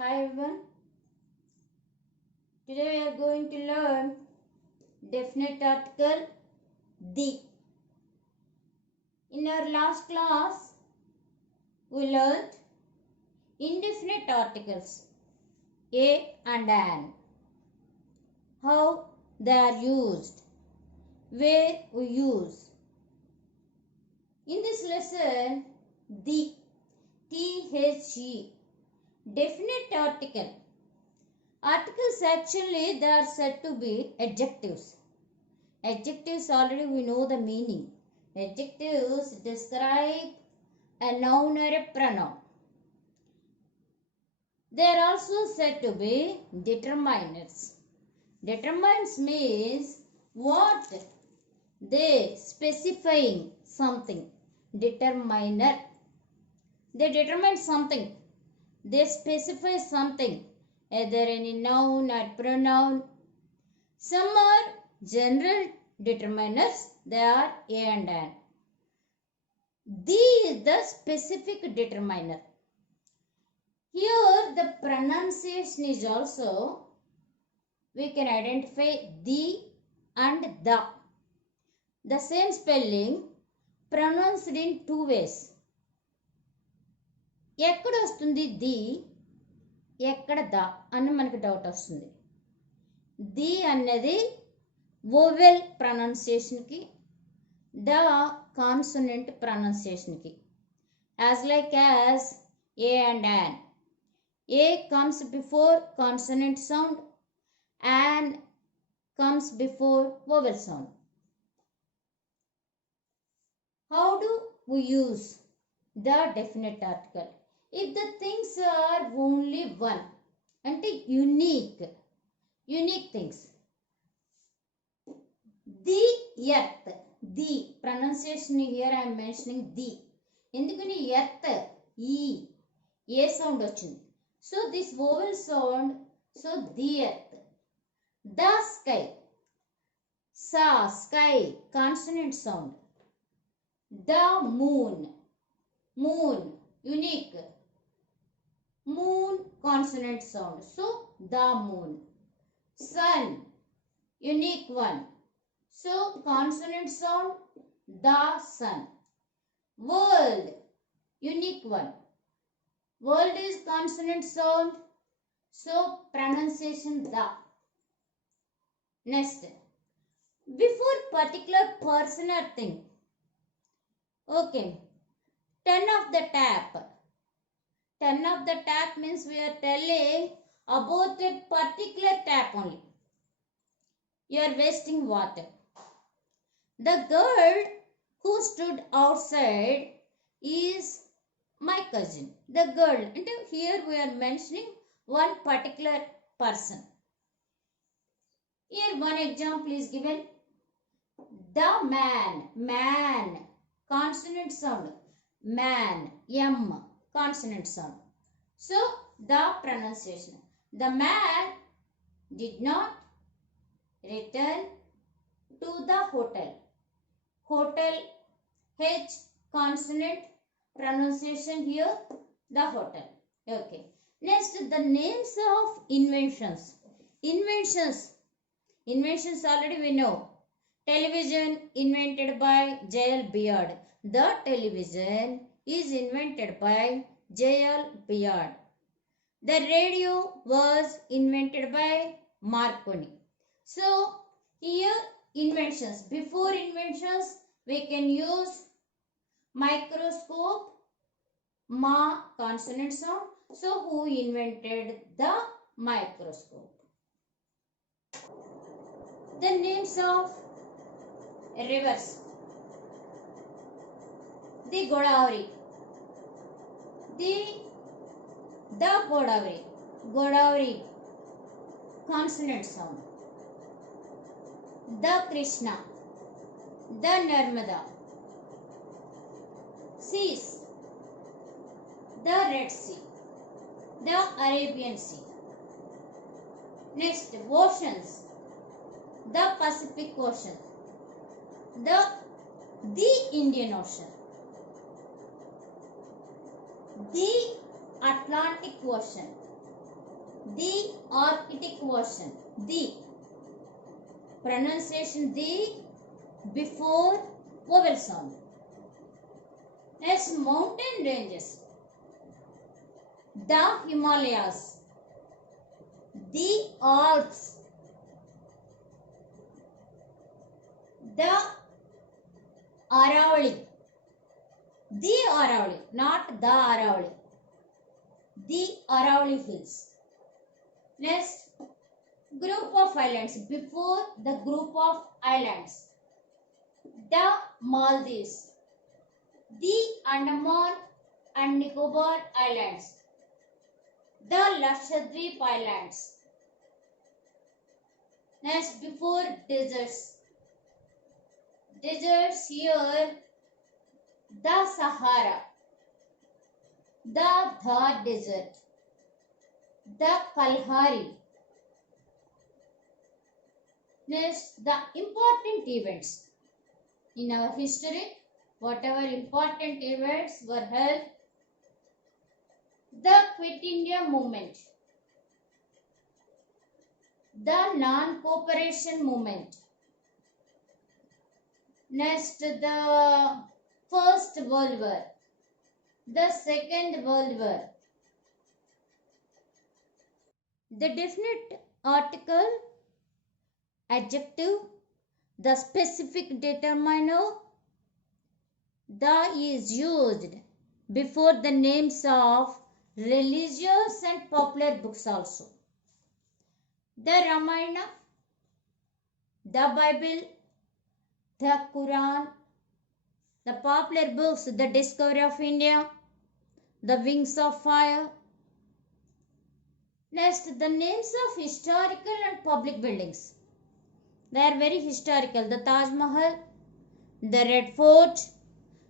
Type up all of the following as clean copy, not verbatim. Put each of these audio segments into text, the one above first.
Hi everyone, today we are going to learn definite article the. In our last class, we learned indefinite articles a and an, how they are used, where we use. In this lesson, the, T-H-E, definite article. Articles actually they are said to be adjectives. Adjectives already we know the meaning. Adjectives describe a noun or a pronoun. They are also said to be determiners. Determinants means what they specifying something. Determiner. They determine something. They specify something. Either any noun or pronoun. Some are general determiners. They are a and an. The is the specific determiner. Here the pronunciation is also, we can identify the and the. The same spelling pronounced in two ways. ఎక్కడ వస్తుంది ది ఎక్కడ ద అని మనకు డౌట్ వస్తుంది. The అన్నది vowel ప్రొనౌన్సియేషన్కి, the consonant ప్రొనౌన్సియేషన్కి. As like as a and an. A comes before consonant sound and comes before vowel sound. How do we use the definite article? If the things are only one, and unique things. The earth, the pronunciation here I am mentioning the. ఎందుకని earth e sound వచ్చింది. So this vowel sound, so the earth. The sky, sa sky consonant sound. The moon, unique. Moon consonant sound, so the moon. Sun, unique one, so consonant sound, the sun. World, unique one. World is consonant sound, so pronunciation the. Next, before particular person or thing. Okay, turn off the tap. Turn off the tap means we are telling about a particular tap only. You are wasting water. The girl who stood outside is my cousin. The girl, and here we are mentioning one particular person. Here one example is given. The man, consonant sound. Man, m, consonant sound. So the pronunciation. The man did not return to the hotel. Hotel, h, consonant, pronunciation here, the hotel. Okay. Next, the names of inventions. Inventions already we know. Television invented by J.L. Beard. The television is invented by J.L. Beard. The radio was invented by Marconi. So here inventions. Before inventions we can use microscope, ma consonant sound. So who invented the microscope? The names of rivers. The Godavari. The Godavari, consonant sound. The Krishna, the Narmada. Seas, the Red Sea, the Arabian Sea. Next, oceans, the Pacific Ocean, the Indian Ocean, the Atlantic Ocean, The archaic version. The pronunciation the before vowel sound. Next, mountain ranges. The Himalayas, the Alps, the Aravalli, the Aravalli, not the Aravalli, the Aravalli Hills. Next, group of islands, before the group of islands, the Maldives, the Andaman and Nicobar Islands, the Lakshadweep Islands. Next, before deserts. Deserts here, the Sahara, the Thar Desert, the Kalahari. Next, the important events. In our history, whatever important events were held, the Quit India movement, the non-cooperation movement. Next, the First World War, the Second World War. The definite article, adjective, the specific determiner, the is used before the names of religious and popular books also. The Ramayana, the Bible, the Quran, the popular books, the Discovery of India, the Wings of Fire. Next, the names of historical and public buildings. They are very historical. The Taj Mahal, the Red Fort,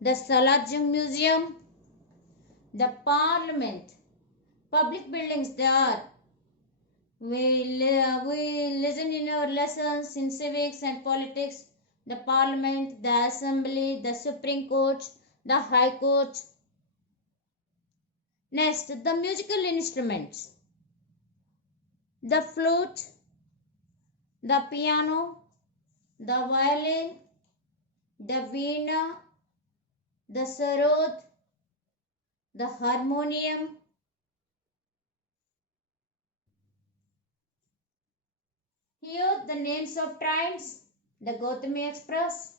the Salajung Museum, the Parliament. Public buildings they are. We listen in our lessons in civics and politics. The Parliament, the Assembly, the Supreme Court, the High Court. Next, the musical instruments. The flute, the piano, the violin, the veena, the sarod, the harmonium. Here the names of trains, the Gautami Express,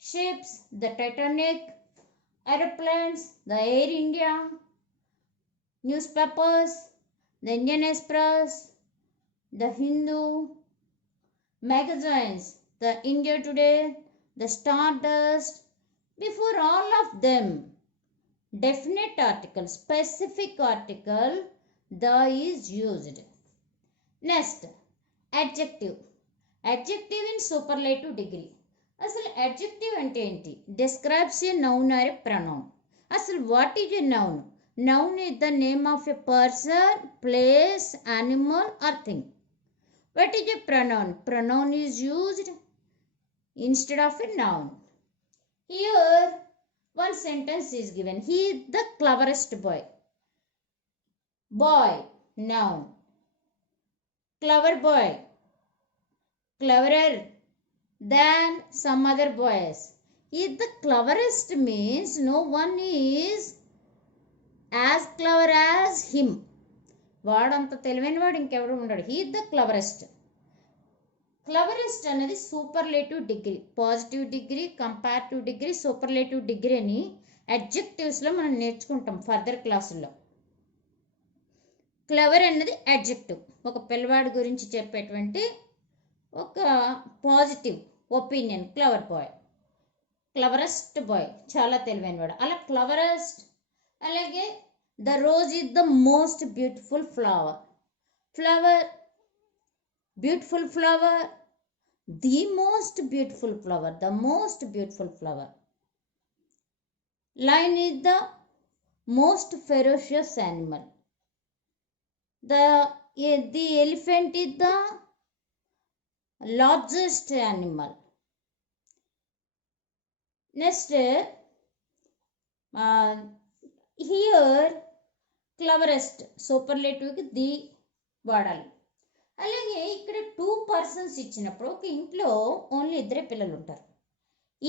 ships, the Titanic, aeroplanes, the Air India, newspapers, the Indian Express, the Hindu, magazines, the India Today, the Stardust. Before all of them, definite article, specific article, the is used. Next, adjective. Adjective in superlative degree. అసలు adjective అంటే ఏంటి? Describes a noun or a pronoun. అసలు what is a noun? Noun is the name of a person, place, animal or thing. What is a pronoun? Pronoun is used instead of a noun. Here one sentence is given. He is the cleverest boy. Boy, noun. Clever boy, cleverer than some other boys. He is the cleverest means no one is as clever as him. వాడంత తెలివైన వాడు ఇంకెవడు ఉండడు. He is the cleverest. Cleverest అనేది superlative degree, positive degree, comparative degree, superlative degree అని అడ్జెక్టివ్స్లో మనం నేర్చుకుంటాం ఫర్దర్ క్లాసుల్లో. క్లవర్ అన్నది అడ్జెక్టివ్, ఒక పిల్లవాడి గురించి చెప్పేటువంటి ఒక positive opinion. Clever boy, cleverest boy, చాలా తెలివైనవాడు, అలా క్లవరెస్ట్. అలాగే the rose is the most beautiful flower. Flower, beautiful flower, the most beautiful flower, the most beautiful flower. Lion is the most ferocious animal. The elephant is the largest animal. Next, here cleverest superlative the వాడాలి. అలాగే ఇక్కడ 2 పర్సన్స్ ఇచ్చినప్పుడు ఒక ఇంట్లో ఓన్లీ ఇద్దరే పిల్లలు ఉంటారు.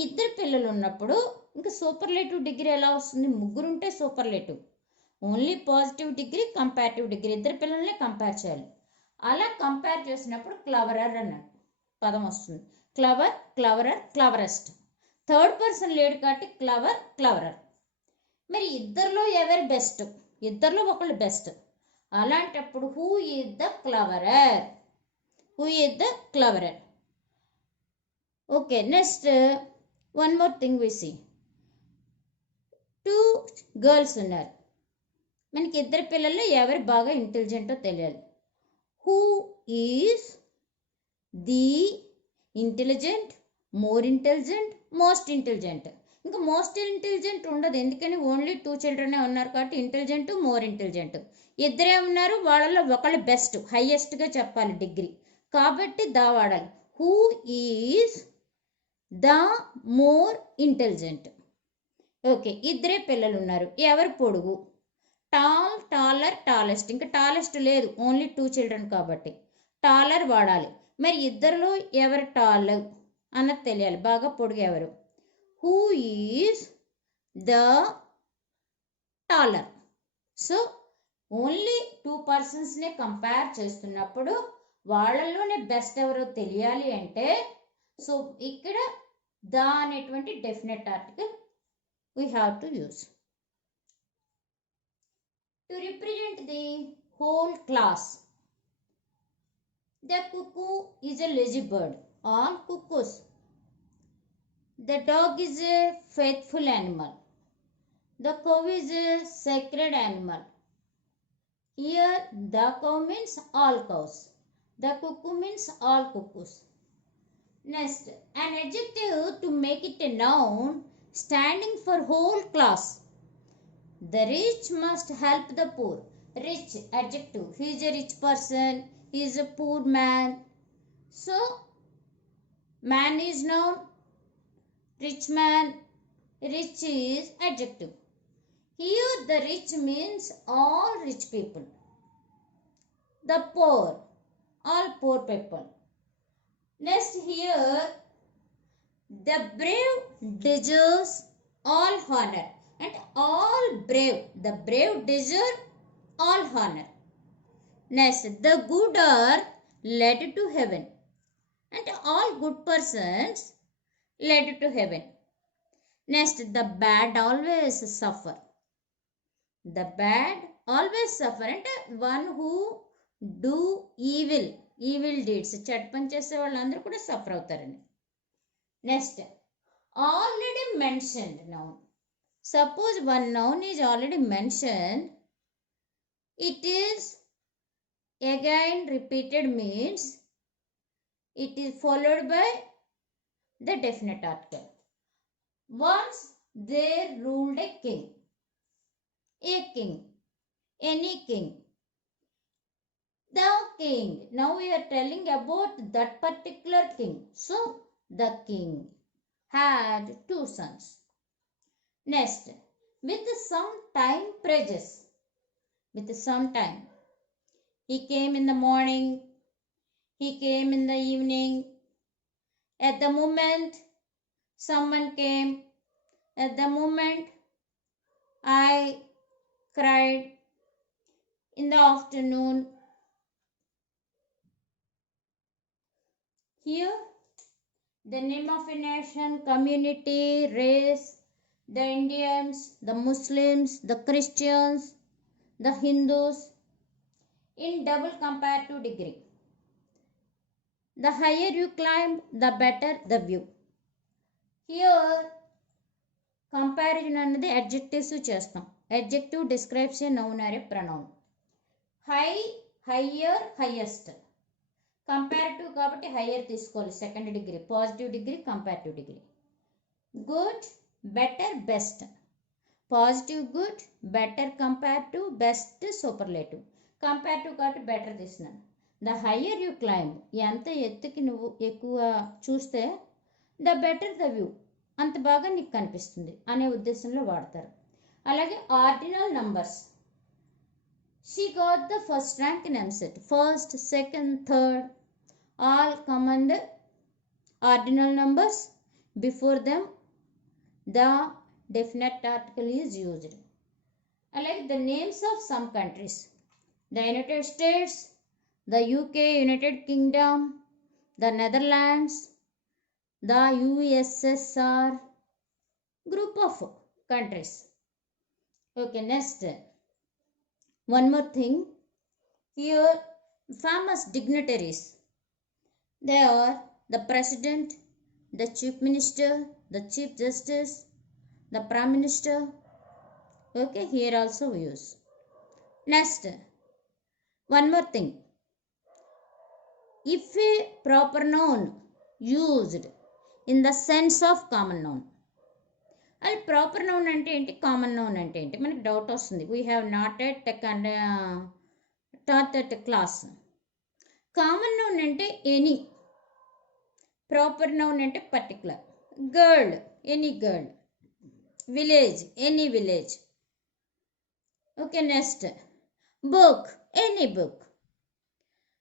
ఇద్దరు పిల్లలు ఉన్నప్పుడు ఇంకా సూపర్లేటివ్ డిగ్రీ ఎలా వస్తుంది? ముగ్గురు ఉంటే superlative. Only positive degree, comparative degree, ఇద్దరు పిల్లల్ని కంపేర్ చేయాలి. అలా కంపేర్ చేసినప్పుడు క్లవరర్ అన్న పదం వస్తుంది. Clever, cleverer, cleverest. Third person లేడు కాబట్టి క్లవర్, క్లవరర్. మరి ఇద్దరిలో ఎవరు బెస్ట్? ఇద్దరిలో ఒకళ్ళు బెస్ట్. అలాంటప్పుడు who is the cleverer? Who is the cleverer? Okay, next one more thing we see. 2 girls ఉన్నారు. మనకి ఇద్దరు పిల్లల్లో ఎవరు బాగా ఇంటెలిజెంటో తెలియాలి. Who is the intelligent, more intelligent, most intelligent? ఇంకా మోస్ట్ ఇంటెలిజెంట్ ఉండదు, ఎందుకని ఓన్లీ 2 చిల్డ్రనే ఉన్నారు కాబట్టి ఇంటెలిజెంట్, మోర్ ఇంటెలిజెంట్. ఇద్దరే ఉన్నారు, వాళ్ళలో ఒకళ్ళు బెస్ట్, హైయెస్ట్గా చెప్పాలి డిగ్రీ కాబట్టి దా వాడాలి. Who is the more intelligent? Okay, ఇద్దరే పిల్లలు ఉన్నారు, ఎవరు పొడుగు? Tall, taller, tallest. ఇంకా టాలెస్ట్ లేదు, ఓన్లీ 2 చిల్డ్రన్ కాబట్టి టాలర్ వాడాలి. మరి ఇద్దరిలో ఎవరు టాల్ అన్నది తెలియాలి, బాగా పొడుగు ఎవరు? Who is the taller? So only 2 పర్సన్స్నే కంపేర్ చేస్తున్నప్పుడు వాళ్ళలోనే బెస్ట్ ఎవరో తెలియాలి అంటే సో ఇక్కడ ద అనేటువంటి definite article we have to use to represent the whole class. The cuckoo is a lazy bird, all cuckoos. The dog is a faithful animal. The cow is a sacred animal. Here the cow means all cows. The cuckoo means all cuckoos. Next, an adjective to make it a noun standing for whole class. The rich must help the poor. Rich, adjective. He is a rich person. He is a poor man. So, man is noun. Rich man. Rich is adjective. Here the rich means all rich people. The poor, all poor people. Next here, the brave deserves all honor. And all brave, the brave deserve all honor. Next, the good are led to heaven. And all good persons led to heaven. Next, the bad always suffer. The bad always suffer. And one who do evil deeds, చెడ్డ పని చేసే వాళ్ళందరూ కూడా సఫర్ అవుతారని. Next, already mentioned noun. Suppose one noun is already mentioned, it is again repeated means it is followed by the definite article. Once there ruled a king, any king. The king. Now we are telling about that particular king. So the king had 2 sons. Next, with some time prejudice. With some time. He came in the morning. He came in the evening. At the moment someone came. At the moment I cried. In the afternoon. Here, the name of a nation, community, race, the Indians, the Muslims, the Christians, the Hindus, in double comparative degree. The higher you climb, the better the view. Here, comparison అన్నది adjectives చేస్తాం. Adjective describes a noun or a pronoun. High, higher, highest. Comparative కాబట్టి higher తీసుకోవాలి, second degree, positive degree, comparative degree. Good, better, best. Positive good, better comparative, best superlative. Comparative కాబట్టి better తీసినాను. The higher you climb, ఎంత ఎత్తుకి నువ్వు ఎక్కువ చూస్తే the better the view, అంత బాగా నీకు కనిపిస్తుంది అనే ఉద్దేశంలో వాడతారు. అలాగే ordinal numbers, She got the first rank in MCET. First, second, third, all come under ordinal numbers. Before them, the definite article is used. I like the names of some countries. The United States, the UK, United Kingdom, the Netherlands, the USSR, group of countries. Okay, next. One more thing. Here, famous dignitaries. They are the President, the Chief Minister, the Chief Justice, the Prime Minister. Okay, here also we use. Next, one more thing. If a proper noun used in the sense of common noun. అది proper noun అంటే ఏంటి, common noun అంటే ఏంటి, మనకి doubt వస్తుంది. We have not yet taught at class. Common noun అంటే any, proper noun అంటే particular. Girl, any girl. Village, any village. Okay, next book, any book.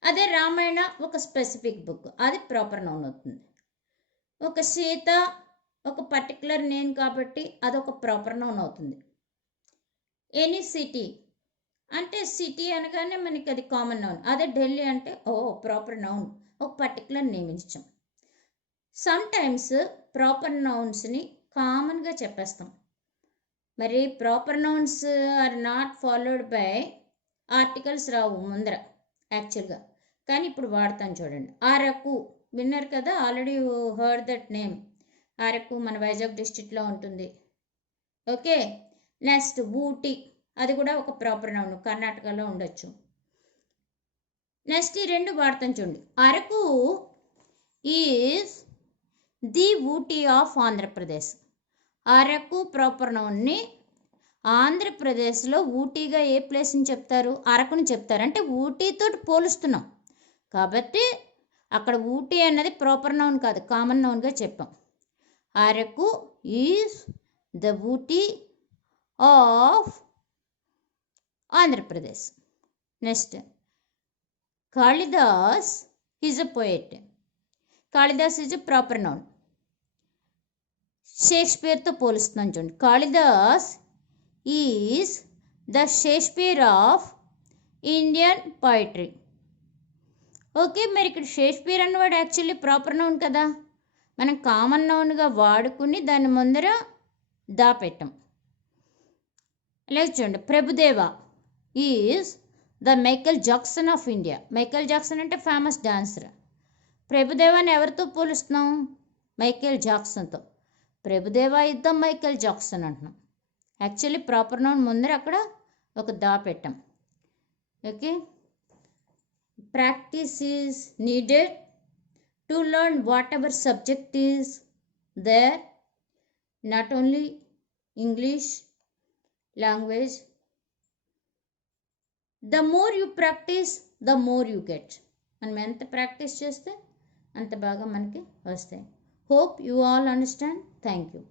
అదే రామాయణ ఒక స్పెసిఫిక్ బుక్, అది ప్రాపర్ నౌన్ అవుతుంది. ఒక సీత ఒక పర్టికులర్ నేమ్ కాబట్టి అదొక ప్రాపర్ నౌన్ అవుతుంది. ఎనీ సిటీ అంటే సిటీ అనగానే మనకి అది కామన్ నౌన్. అదే ఢిల్లీ అంటే ప్రాపర్ నౌన్, ఒక పర్టికులర్ నేమ్ ఇచ్చాం. సమ్ టైమ్స్ ప్రాపర్ నౌన్స్ని కామన్గా చెప్పేస్తాం. మరి proper nouns are not followed by articles రావు ముందర యాక్చువల్గా, కానీ ఇప్పుడు వాడతాం చూడండి. అరకు విన్నారు కదా, already heard that name. Araku మన వైజాగ్ డిస్ట్రిక్ట్లో ఉంటుంది. ఓకే, నెక్స్ట్ ఊటీ, అది కూడా ఒక ప్రాపర్ నౌన్, కర్ణాటకలో ఉండొచ్చు. నెక్స్ట్ ఈ రెండు వాడతాం చూడండి. Araku is the Ooty of Andhra Pradesh. Araku proper నౌన్ని ఆంధ్రప్రదేశ్లో ఊటీగా ఏ ప్లేస్ని చెప్తారు, అరకుని చెప్తారు. అంటే ఊటీతో పోలుస్తున్నాం కాబట్టి అక్కడ ఊటీ అన్నది ప్రాపర్ నౌన్ కాదు, కామన్ నౌన్గా చెప్పాం. Araku is the Ooty of Andhra Pradesh. Next Kalidas is a poet. Kalidas is a proper noun. షేక్స్పియర్తో పోలుస్తున్నాం చూడండి. Kalidas is the Shakespeare of Indian poetry. Okay, మరి ఇక్కడ షేక్స్పియర్ అన్నవాడు యాక్చువల్లీ ప్రాపర్ నౌన్ కదా, మనం కామన్ నౌన్గా వాడుకుని దాని ముందర దాపెట్టాం. అలాగే చూడండి, Prabhudeva is the Michael Jackson of India. Michael Jackson అంటే ఫేమస్ డాన్సర్. ప్రభుదేవాని ఎవరితో పోలుస్తున్నాం, మైకేల్ జాక్సన్తో. Prabhudeva is the Michael Jackson అంటున్నాం. యాక్చువల్లీ ప్రాపర్ నౌన్ ముందర అక్కడ ఒక దా పెట్టాం. Okay, practice is needed to learn whatever subject is there, not only English language. The more you practice, the more you get. మనం ఎంత ప్రాక్టీస్ చేస్తే అంత బాగా మనకి వస్తాయి. Hope you all understand. Thank you.